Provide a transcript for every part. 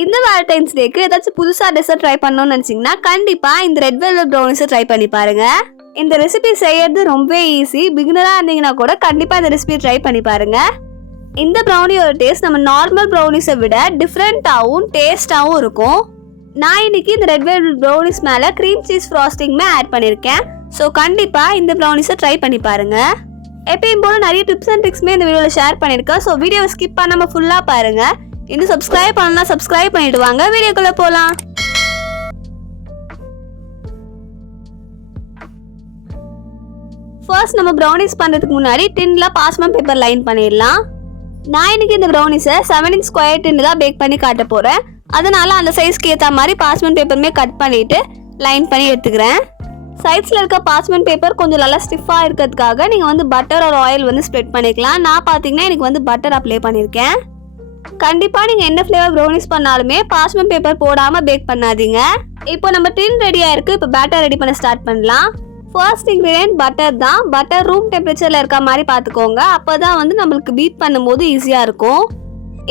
இந்த வேலண்டைன்ஸ் டேக்கு ஏதாச்சும் புதுசாக டெசர்ட் ட்ரை பண்ணணும்னு நினச்சிங்கன்னா கண்டிப்பாக இந்த ரெட் வெல்வெட் ப்ரௌனிஸை ட்ரை பண்ணி பாருங்க. இந்த ரெசிபி செய்யறது ரொம்ப ஈஸி. பிகினராக இருந்தீங்கன்னா கூட கண்டிப்பாக இந்த ரெசிபி ட்ரை பண்ணி பாருங்க. இந்த ப்ரௌனியோட டேஸ்ட் நம்ம நார்மல் ப்ரௌனிஸை விட டிஃப்ரெண்ட்டாகவும் டேஸ்ட்டாகவும் இருக்கும். நான் இன்னைக்கு இந்த ரெட் வெல்வெட் ப்ரௌனிஸ் மேலே க்ரீம் சீஸ் ஃப்ராஸ்டிங்குமே ஆட் பண்ணியிருக்கேன். ஸோ கண்டிப்பாக இந்த ப்ரௌனிஸை ட்ரை பண்ணி பாருங்க. எப்பயும் போல நிறைய டிப்ஸ் அண்ட் ட்ரிக்ஸ்மே இந்த வீடியோவில் ஷேர் பண்ணியிருக்கேன். ஸோ வீடியோவை ஸ்கிப் பண்ணாமல் ஃபுல்லாக பாருங்க. இன்னும் சப்ஸ்கிரைப் பண்ணலாம், சப்ஸ்கிரைப் பண்ணிட்டு வாங்க. வீடியோக்குள்ள போலாம். ஃபர்ஸ்ட் நம்ம ப்ரௌனிஸ் பண்றதுக்கு முன்னாடி டின்ல பாஸ்மன் பேப்பர் லைன் பண்ணிடலாம். நான் இன்னைக்கு இந்த ப்ரௌனிஸை 7 inch ஸ்கொயர் டின்ல தான் பேக் பண்ணி காட்ட போறேன். அதனால அந்த சைஸ்க்கு ஏற்ற மாதிரி பாஸ்மன் பேப்பருமே கட் பண்ணிட்டு லைன் பண்ணி எடுத்துக்கிறேன். சைட்ஸ்ல இருக்க பாஸ்மன் பேப்பர் கொஞ்சம் நல்லா ஸ்டிஃபா இருக்கிறதுக்காக நீங்க பட்டர் ஒரு ஆயில் ஸ்ப்ரெட் பண்ணிக்கலாம். நான் பாத்தீங்கன்னா எனக்கு பட்டர் அப்ளை பண்ணிருக்கேன். கண்டிப்பா நீங்க என்ன ஃப்ளேவர் ப்ரௌனிஸ் பண்ணாலுமே பாஸ்மன் பேப்பர் போடாம பேக் பண்ணாதீங்க. இப்போ நம்ம டின் ரெடியா இருக்கு. இப்போ பேட்டர் ரெடி பண்ண ஸ்டார்ட் பண்ணலாம். ஃபர்ஸ்ட் இன்கிரிடியன்ட் பட்டர் தான். பட்டர் ரூம் டெம்பரேச்சர்ல இருக்க மாதிரி பாத்துக்கோங்க. அப்பதான் நம்மளுக்கு பீட் பண்ணும்போது ஈஸியா இருக்கும்.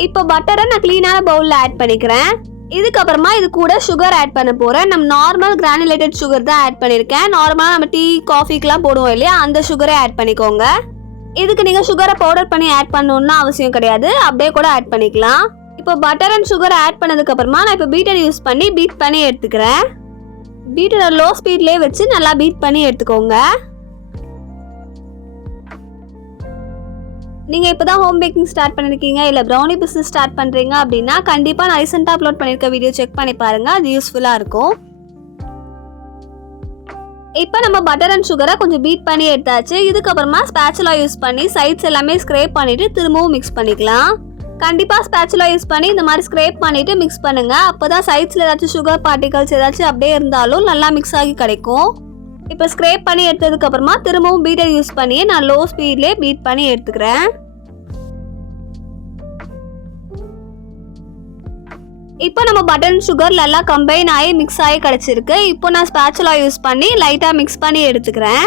இப்போ பட்டரை நான் கிளீனான பவுல்ல ஆட் பண்ணிக்கிறேன். இதுக்கப்புறமா இது கூட சுகர் ஆட் பண்ண போறேன். நம்ம நார்மல் கிரானுலேட்டட் சுகர் தான் ஆட் பண்ணிருக்கேன். நார்மலா நம்ம டீ காஃபிக்கெல்லாம் போடுவோம் இல்லையா, அந்த சுகரை ஆட் பண்ணிக்கோங்க. இதுக்கு நீங்க சுகரை பவுடர் பண்ணி ஆட் பண்ணணும்னு அவசியம் கிடையாது, அப்படியே கூட ஆட் பண்ணிக்கலாம். இப்போ பட்டர் அண்ட் சுகர் ஆட் பண்ணதுக்கு அப்புறமா நான் இப்போ பீட்டர் யூஸ் பண்ணி பீட் பண்ணி எடுத்துக்கிறேன். பீட்டரை லோ ஸ்பீட்லயே வச்சு நல்லா பீட் பண்ணி எடுத்துக்கோங்க. நீங்க இப்பதான் ஹோம் பேக்கிங் ஸ்டார்ட் பண்ணிருக்கீங்க இல்ல ப்ரௌனி பிசினஸ் ஸ்டார்ட் பண்றீங்க அப்படின்னா கண்டிப்பா நான் ரீசெண்டா அப்லோட் பண்ணிருக்க வீடியோ செக் பண்ணி பாருங்க, அது யூஸ்ஃபுல்லா இருக்கும். இப்போ நம்ம பட்டர் அண்ட் சுகரை கொஞ்சம் பீட் பண்ணி எடுத்தாச்சு. இதுக்கப்புறமா ஸ்பேச்சுலா யூஸ் பண்ணி சைட்ஸ் எல்லாமே ஸ்க்ரேப் பண்ணிட்டு திரும்பவும் மிக்ஸ் பண்ணிக்கலாம். கண்டிப்பா ஸ்பேச்சுலா யூஸ் பண்ணி இந்த மாதிரி ஸ்க்ரேப் பண்ணிட்டு மிக்ஸ் பண்ணுங்க. அப்பதான் சைட்ஸ்ல ஏதாச்சும் சுகர் பார்ட்டிகல்ஸ் ஏதாச்சும் அப்படியே இருந்தாலும் நல்லா மிக்ஸ் ஆகி கிடைக்கும். இப்போ ஸ்க்ரேப் பண்ணி எடுத்ததுக்கு அப்புறமா திரும்பவும் பீட்டர் யூஸ் பண்ணி நான் லோ ஸ்பீட்லயே பீட் பண்ணி எடுத்துக்கிறேன். இப்போ நம்ம பட்டர் அண்ட் சுகர் நல்லா கம்பைன் ஆகி மிக்ஸ் ஆகி கிடைச்சிருக்கு. இப்போ நான் ஸ்பேச்சுலா யூஸ் பண்ணி லைட்டா மிக்ஸ் பண்ணி எடுத்துக்கிறேன்.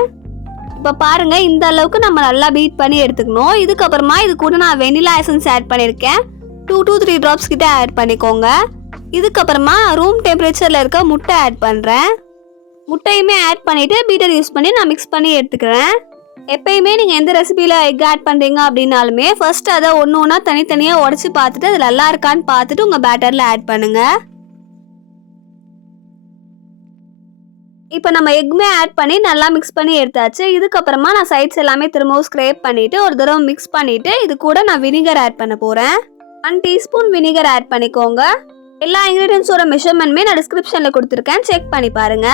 இப்போ பாருங்க, இந்த அளவுக்கு நம்ம நல்லா பீட் பண்ணி எடுத்துக்கணும். இதுக்கப்புறமா இது கூட நான் வெனிலா எசன்ஸ் ஆட் பண்ணியிருக்கேன். 2 to 3 drops கிட்ட ஆட் பண்ணிக்கோங்க. இதுக்கப்புறமா ரூம் டெம்பரேச்சர்ல இருக்க முட்டை ஆட் பண்றேன். முட்டையுமே ஆட் பண்ணிட்டு பீட்டர் யூஸ் பண்ணி நான் மிக்ஸ் பண்ணி எடுத்துக்கிறேன். எப்பயுமே நீங்க எந்த ரெசிபியில எக் ஆட் பண்றீங்க அப்படின்னாலுமே ஃபர்ஸ்ட் அதை ஒன்னா தனித்தனியா உடைச்சு பார்த்துட்டு அது நல்லா இருக்கான்னு பார்த்துட்டு உங்க பேட்டர்ல ஆட் பண்ணுங்க. இப்போ நம்ம எக்குமே ஆட் பண்ணி நல்லா மிக்ஸ் பண்ணி எடுத்தாச்சு. இதுக்கப்புறமா நான் சைட்ஸ் எல்லாமே திரும்பவும் ஸ்க்ரேப் பண்ணிட்டு ஒரு தடவை மிக்ஸ் பண்ணிட்டு இது கூட நான் வினிகர் ஆட் பண்ண போறேன். 1 teaspoon வினிகர் ஆட் பண்ணிக்கோங்க. எல்லா இன்கிரீடியன்ஸோட மெஷர்மெண்ட்மே நான் டிஸ்கிரிப்ஷன்ல கொடுத்துருக்கேன், செக் பண்ணி பாருங்க.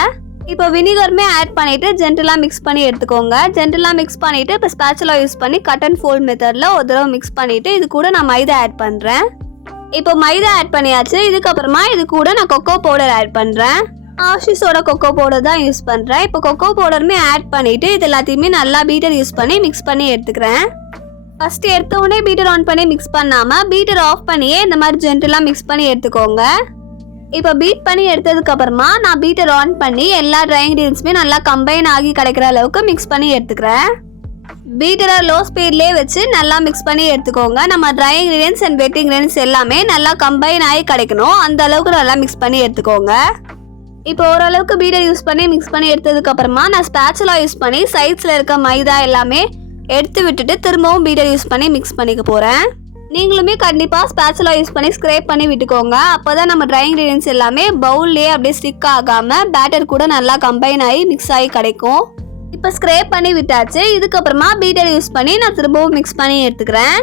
இப்போ வினிகருமே ஆட் பண்ணிட்டு ஜென்டலா மிக்ஸ் பண்ணி எடுத்துக்கோங்க. ஜென்டலா மிக்ஸ் பண்ணிட்டு இப்போ ஸ்பேச்சுலா யூஸ் பண்ணி கட் அண்ட் ஃபோல்ட் மெத்தட்ல ஒரு தடவை மிக்ஸ் பண்ணிட்டு இது கூட நான் மைதா ஆட் பண்றேன். இப்போ மைதா ஆட் பண்ணியாச்சு. இதுக்கப்புறமா இது கூட நான் கொக்கோ பவுடர் ஆட் பண்றேன். ஆஷிஸோட கொக்கோ பவுடர் தான் யூஸ் பண்றேன். இப்போ கொக்கோ பவுடருமே ஆட் பண்ணிட்டு இது எல்லாத்தையுமே நல்லா பீட்டர் யூஸ் பண்ணி மிக்ஸ் பண்ணி எடுத்துக்கிறேன். ஃபர்ஸ்ட் எடுத்த உடனே பீட்டர் ஆன் பண்ணி மிக்ஸ் பண்ணாம பீட்டர் ஆஃப் பண்ணியே இந்த மாதிரி ஜென்டலா மிக்ஸ் பண்ணி எடுத்துக்கோங்க. இப்போ பீட் பண்ணி எடுத்ததுக்கு அப்புறமா நான் பீட்டர் ஆன் பண்ணி எல்லா ட்ரை இன்கிரீடியன்ஸுமே நல்லா கம்பைன் ஆகி கிடைக்கிற அளவுக்கு மிக்ஸ் பண்ணி எடுத்துக்கிறேன். பீட்டரை லோ ஸ்பீட்லேயே வச்சு நல்லா மிக்ஸ் பண்ணி எடுத்துக்கோங்க. நம்ம dry ingredients and wet ingredients எல்லாமே நல்லா கம்பைன் ஆகி கிடைக்கணும், அந்த அளவுக்கு நல்லா மிக்ஸ் பண்ணி எடுத்துக்கோங்க. இப்போ ஓரளவுக்கு பீட்டர் யூஸ் பண்ணி மிக்ஸ் பண்ணி எடுத்ததுக்கு அப்புறமா நான் ஸ்பேச்சுலா யூஸ் பண்ணி சைட்ஸ்ல இருக்க மைதா எல்லாமே எடுத்து விட்டுட்டு திரும்பவும் பீட்டர் யூஸ் பண்ணி மிக்ஸ் பண்ணிக்க போறேன். நீங்களுமே கண்டிப்பா ஸ்பேச்சுலா யூஸ் பண்ணி ஸ்க்ரேப் பண்ணி விட்டுக்கோங்க. அப்பதான் நம்ம ட்ரை இன்கிரீடியன்ஸ் எல்லாமே பவுல்லேயே அப்படியே ஸ்டிக் ஆகாம பேட்டர் கூட நல்லா கம்பைன் ஆகி மிக்ஸ் ஆகி கிடைக்கும். இப்போ ஸ்க்ரேப் பண்ணி விட்டாச்சு. இதுக்கப்புறமா பீட்டர் யூஸ் பண்ணி நான் திரும்பவும் மிக்ஸ் பண்ணி எடுத்துக்கிறேன்.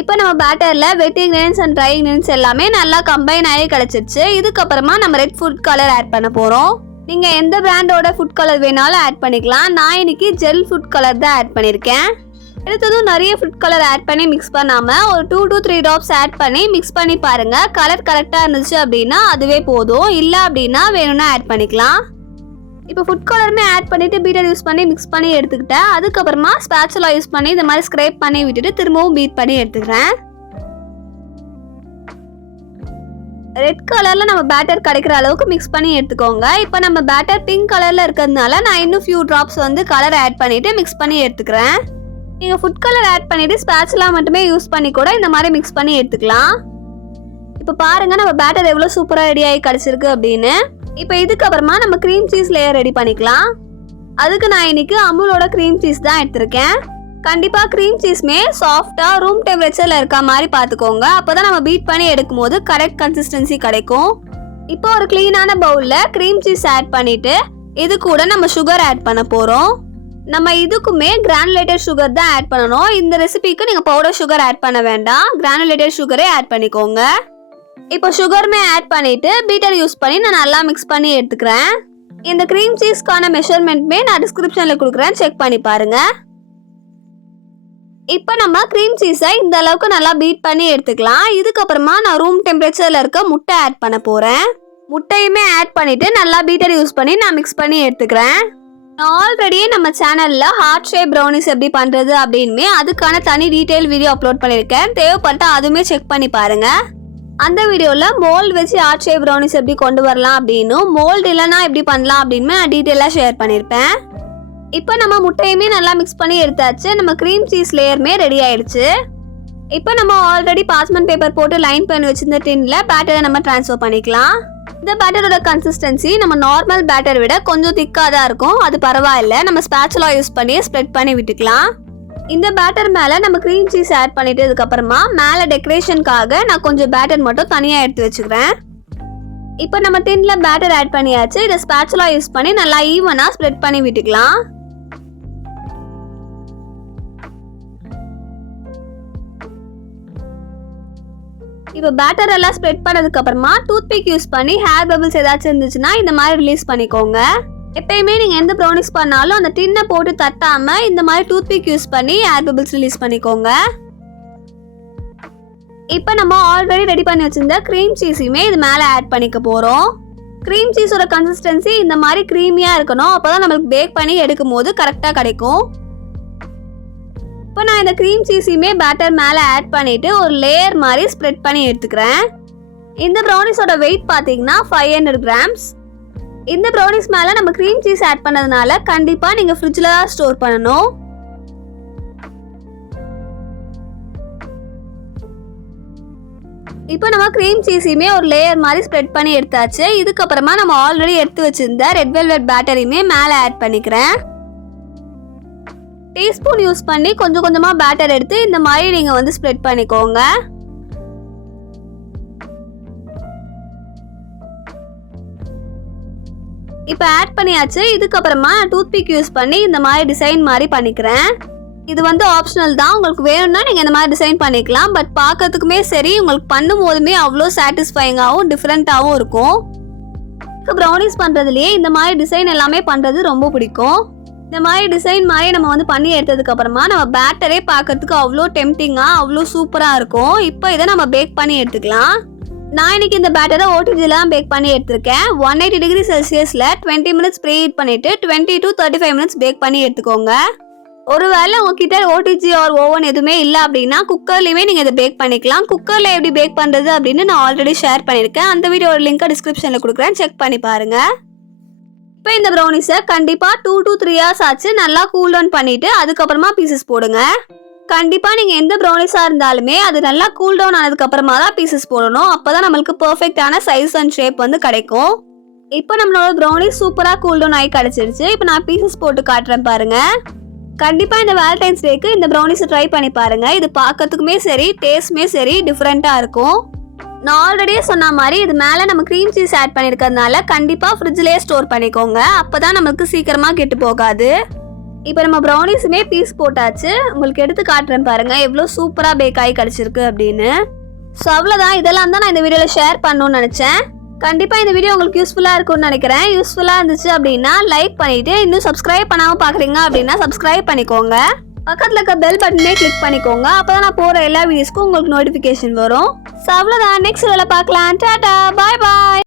இப்போ நம்ம பேட்டர்ல wet ingredients and dry ingredients எல்லாமே நல்லா கம்பைன் ஆகி கிடைச்சிருச்சு. இதுக்கப்புறமா நம்ம ரெட் ஃபுட் கலர் ஆட் பண்ண போறோம். நீங்க எந்த பிராண்டோட ஃபுட் கலர் வேணாலும் ஆட் பண்ணிக்கலாம். நான் இன்னைக்கு ஜெல் ஃபுட் கலர் தான் ஆட் பண்ணியிருக்கேன். எடுத்ததும் நிறைய ஃபுட் கலர் ஆட் பண்ணி மிக்ஸ் பண்ணாம ஒரு 2 to 3 drops ஆட் பண்ணி மிக்ஸ் பண்ணி பாருங்க. கலர் கரெக்டா இருந்துச்சு அப்படின்னா அதுவே போதும், இல்ல அப்படின்னா வேணும்னா ஆட் பண்ணிக்கலாம். இப்போ ஃபுட் கலருமே ஆட் பண்ணிட்டு பீட்டர் யூஸ் பண்ணி மிக்ஸ் பண்ணி எடுத்துக்கிட்டேன். அதுக்கப்புறமா ஸ்பேச்சுலா யூஸ் பண்ணி இந்த மாதிரி ஸ்க்ரேப் பண்ணி விட்டுட்டு திரும்பவும் பீட் பண்ணி எடுத்துக்கிறேன். ரெட் கலர்ல நம்ம பேட்டர் கிடைக்கிற அளவுக்கு மிக்ஸ் பண்ணி எடுத்துக்கோங்க. இப்போ நம்ம பேட்டர் பிங்க் கலர்ல இருக்கிறதுனால நான் இன்னும் ஃபியூ ட்ராப்ஸ் கலர் ஆட் பண்ணிட்டு மிக்ஸ் பண்ணி எடுத்துக்கிறேன். நீங்கள் ஃபுட் கலர் ஆட் பண்ணிவிட்டு ஸ்பேச்சுலா மட்டுமே யூஸ் பண்ணி கூட இந்த மாதிரி மிக்ஸ் பண்ணி எடுத்துக்கலாம். இப்போ பாருங்கள் நம்ம பேட்டர் எவ்வளோ சூப்பராக ரெடி ஆகி கிடச்சிருக்கு அப்படின்னு. இப்போ இதுக்கப்புறமா நம்ம க்ரீம் சீஸ் லேயர் ரெடி பண்ணிக்கலாம். அதுக்கு நான் இன்னைக்கு அமுலோட க்ரீம் சீஸ் தான் எடுத்திருக்கேன். கண்டிப்பாக க்ரீம் சீஸ்மே சாஃப்டாக ரூம் டெம்பரேச்சரில் இருக்க மாதிரி பார்த்துக்கோங்க. அப்போ தான் நம்ம பீட் பண்ணி எடுக்கும் போது கரெக்ட் கன்சிஸ்டன்சி கிடைக்கும். இப்போ ஒரு க்ளீனான பவுலில் க்ரீம் சீஸ் ஆட் பண்ணிவிட்டு இது கூட நம்ம சுகர் ஆட் பண்ண போகிறோம். நம்ம இதுக்குமே கிரானுலேட்டட் சுகர் தான் ஆட் பண்ணணும். இந்த ரெசிபிக்கு நீங்கள் பவுடர் சுகர் ஆட் பண்ண வேண்டாம், கிரானுலேட்டட் சுகரே ஆட் பண்ணிக்கோங்க. இப்போ சுகருமே ஆட் பண்ணிவிட்டு பீட்டர் யூஸ் பண்ணி நான் நல்லா மிக்ஸ் பண்ணி எடுத்துக்கிறேன். இந்த க்ரீம் சீஸ்க்கான மெஷர்மெண்ட்மே நான் டிஸ்கிரிப்ஷனில் கொடுக்குறேன், செக் பண்ணி பாருங்கள். இப்போ நம்ம க்ரீம் சீஸை இந்த அளவுக்கு நல்லா பீட் பண்ணி எடுத்துக்கலாம். இதுக்கப்புறமா நான் ரூம் டெம்பரேச்சரில் இருக்க முட்டை ஆட் பண்ண போகிறேன். முட்டையுமே ஆட் பண்ணிவிட்டு நல்லா பீட்டர் யூஸ் பண்ணி நான் மிக்ஸ் பண்ணி எடுத்துக்கிறேன். நான் ஆல்ரெடியே நம்ம சேனலில் ஹார்ட் ஷேப் ப்ரௌனிஸ் எப்படி பண்ணுறது அப்படின்னு அதுக்கான தனி டீட்டெயில் வீடியோ அப்லோட் பண்ணியிருக்கேன். தேவைப்பட்டா அதுவுமே செக் பண்ணி பாருங்கள். அந்த வீடியோவில் மோல்டு வச்சு ஹார்ட் ஷேப் ப்ரௌனிஸ் எப்படி கொண்டு வரலாம் அப்படின்னு, மோல்டு இல்லைனா எப்படி பண்ணலாம் அப்படின்னு நான் டீட்டெயிலாக ஷேர் பண்ணியிருப்பேன். இப்போ நம்ம முட்டையுமே நல்லா மிக்ஸ் பண்ணி எடுத்தாச்சு. நம்ம க்ரீம் சீஸ் லேயருமே ரெடி ஆயிடுச்சு. இப்போ நம்ம ஆல்ரெடி பார்ச்மெண்ட் பேப்பர் போட்டு லைன் பண்ணி வச்சிருந்த டின்ல பேட்டரை நம்ம ட்ரான்ஸ்ஃபர் பண்ணிக்கலாம். இந்த பேட்டரோட கன்சிஸ்டன்சி நம்ம நார்மல் பேட்டர் விட கொஞ்சம் திக்காக தான் இருக்கும். அது பரவாயில்ல, நம்ம ஸ்பேச்சுலா யூஸ் பண்ணி ஸ்ப்ரெட் பண்ணி விட்டுக்கலாம். இந்த பேட்டர் மேலே நம்ம க்ரீம் சீஸ் ஆட் பண்ணிட்டு அதுக்கப்புறமா மேலே டெக்கரேஷனுக்காக நான் கொஞ்சம் பேட்டர் மட்டும் தனியாக எடுத்து வச்சுக்கிறேன். இப்போ நம்ம டின்ல பேட்டர் ஆட் பண்ணியாச்சு. இதை ஸ்பேச்சுலா யூஸ் பண்ணி நல்லா ஈவனாக ஸ்ப்ரெட் பண்ணி விட்டுக்கலாம். இப்போ பேட்டர் எல்லாம் ஸ்ப்ரெட் பண்ணதுக்கு அப்புறமா டூத்பிக் யூஸ் பண்ணி ஹேர் பபிள்ஸ் ஏதாச்சும் இருந்துச்சுன்னா இந்த மாதிரி ரிலீஸ் பண்ணிக்கோங்க. எப்பயுமே நீங்கள் எந்த ப்ரௌனிஸ் பண்ணாலும் அந்த டின்னை போட்டு தட்டாம இந்த மாதிரி டூத்பிக் யூஸ் பண்ணி ஹேர் பபிள்ஸ் ரிலீஸ் பண்ணிக்கோங்க. இப்போ நம்ம ஆல்ரெடி ரெடி பண்ணி வச்சிருந்த க்ரீம் சீஸையுமே இது மேலே ஆட் பண்ணிக்க போகிறோம். க்ரீம் சீஸோட கன்சிஸ்டன்சி இந்த மாதிரி க்ரீமியாக இருக்கணும். அப்போ தான் நம்மளுக்கு பேக் பண்ணி எடுக்கும் போது கரெக்டாக கிடைக்கும். இப்போ நான் இந்த க்ரீம் சீஸையுமே பேட்டர் மேலே ஆட் பண்ணிவிட்டு ஒரு லேயர் மாதிரி ஸ்ப்ரெட் பண்ணி எடுத்துக்கிறேன். இந்த ப்ரௌனிஸோட வெயிட் பார்த்தீங்கன்னா 500 கிராம்ஸ். இந்த ப்ரௌனிஸ் மேலே நம்ம க்ரீம் சீஸ் ஆட் பண்ணதுனால கண்டிப்பாக நீங்கள் ஃப்ரிட்ஜில் தான் ஸ்டோர் பண்ணணும். இப்போ நம்ம க்ரீம் சீஸையுமே ஒரு லேயர் மாதிரி ஸ்ப்ரெட் பண்ணி எடுத்தாச்சு. இதுக்கப்புறமா நம்ம ஆல்ரெடி எடுத்து வச்சிருந்த ரெட் வெல்வெட் பேட்டரையுமே மேலே ஆட் பண்ணிக்கிறேன். டீஸ்பூன் யூஸ் பண்ணி கொஞ்சம் கொஞ்சமாக பேட்டர் எடுத்து இந்த மாதிரி நீங்கள் ஸ்ப்ரெட் பண்ணிக்கோங்க. இப்போ ஆட் பண்ணியாச்சு. இதுக்கப்புறமா டூத்பிக் யூஸ் பண்ணி இந்த மாதிரி டிசைன் மாதிரி பண்ணிக்கிறேன். இது ஆப்ஷனல் தான், உங்களுக்கு வேணும்னா நீங்கள் இந்த மாதிரி டிசைன் பண்ணிக்கலாம். பட் பார்க்கறதுக்குமே சரி, உங்களுக்கு பண்ணும் போதுமே அவ்வளோ சாட்டிஸ்ஃபைங்காகவும் டிஃப்ரெண்ட்டாகவும் இருக்கும். ப்ரௌனிஸ் பண்ணுறதுலேயே இந்த மாதிரி டிசைன் எல்லாமே பண்ணுறது ரொம்ப பிடிக்கும். இந்த மாதிரி டிசைன் மாதிரி நம்ம பண்ணி எடுத்ததுக்கு அப்புறமா நம்ம பேட்டரே பார்க்கறதுக்கு அவ்வளோ டெம்டிங்காக அவ்வளோ சூப்பராக இருக்கும். இப்போ இதை நம்ம பேக் பண்ணி எடுத்துக்கலாம். நான் இன்னைக்கு இந்த பேட்டரை ஓடிஜியில் தான் பேக் பண்ணி எடுத்திருக்கேன். 180 டிகிரி செல்சியஸில் 20 மினிட்ஸ் ப்ரீ ஹீட் பண்ணிவிட்டு 20 to 35 மினிட்ஸ் பேக் பண்ணி எடுத்துக்கோங்க. ஒருவேளை உங்ககிட்ட ஓடிஜி ஆர் ஓவன் எதுவுமே இல்லை அப்படின்னா குக்கர்லேயுமே நீங்கள் இதை பேக் பண்ணிக்கலாம். குக்கரில் எப்படி பேக் பண்ணுறது அப்படின்னு நான் ஆல்ரெடி ஷேர் பண்ணியிருக்கேன். அந்த வீடியோட லிங்க்கை டிஸ்கிரிப்ஷனில் கொடுக்குறேன், செக் பண்ணி பாருங்கள். இப்போ இந்த ப்ரௌனிஸை கண்டிப்பாக 2 to 3 hours ஆச்சு நல்லா கூல் டவுன் பண்ணிவிட்டு அதுக்கப்புறமா பீசஸ் போடுங்க. கண்டிப்பாக நீங்கள் எந்த ப்ரௌனிஸாக இருந்தாலுமே அது நல்லா கூல் டவுன் ஆனதுக்கப்புறமா தான் பீசஸ் போடணும். அப்போ தான் நம்மளுக்கு பர்ஃபெக்டான சைஸ் அண்ட் ஷேப் கிடைக்கும். இப்போ நம்மளோட ப்ரௌனிஸ் சூப்பராக கூல் டவுன் ஆகி கிடச்சிருச்சு. இப்போ நான் பீசஸ் போட்டு காட்டுறேன் பாருங்கள். கண்டிப்பாக இந்த வேலண்டைன்ஸ் டேக்கு இந்த ப்ரௌனிஸை ட்ரை பண்ணி பாருங்கள். இது பார்க்கறதுக்குமே சரி, டேஸ்ட்டுமே சரி டிஃப்ரெண்ட்டாக இருக்கும். நான் ஆல்ரெடியே சொன்ன மாதிரி இது மேலே நம்ம க்ரீம் சீஸ் ஆட் பண்ணியிருக்கிறதுனால கண்டிப்பாக ஃப்ரிட்ஜ்லேயே ஸ்டோர் பண்ணிக்கோங்க. அப்போ தான் நமக்கு சீக்கிரமாக கெட்டு போகாது. இப்போ நம்ம ப்ரௌனிஸுமே பீஸ் போட்டாச்சு. உங்களுக்கு எடுத்து காட்டுறேன் பாருங்கள் எவ்வளோ சூப்பராக பேக் ஆகி கிடச்சிருக்கு அப்படின்னு. ஸோ அவ்வளோதான், இதெல்லாம் தான் நான் இந்த வீடியோவில் ஷேர் பண்ணணும்னு நினச்சேன். கண்டிப்பாக இந்த வீடியோ உங்களுக்கு யூஸ்ஃபுல்லாக இருக்கும்னு நினைக்கிறேன். யூஸ்ஃபுல்லாக இருந்துச்சு அப்படின்னா லைக் பண்ணிவிட்டு இன்னும் சப்ஸ்கிரைப் பண்ணாமல் பார்க்குறீங்க அப்படின்னா சப்ஸ்கிரைப் பண்ணிக்கோங்க. பக்கத்தில் இருக்க பெல் பட்டனே கிளிக் பண்ணிக்கோங்க. அப்போ தான் நான் போகிற எல்லா வீடியோஸ்க்கும் உங்களுக்கு நோட்டிஃபிகேஷன் வரும். ஸோ அவ்வளோதான், நெக்ஸ்ட் வீடியோவில் பார்க்கலாம். டாடா, பாய் பாய்.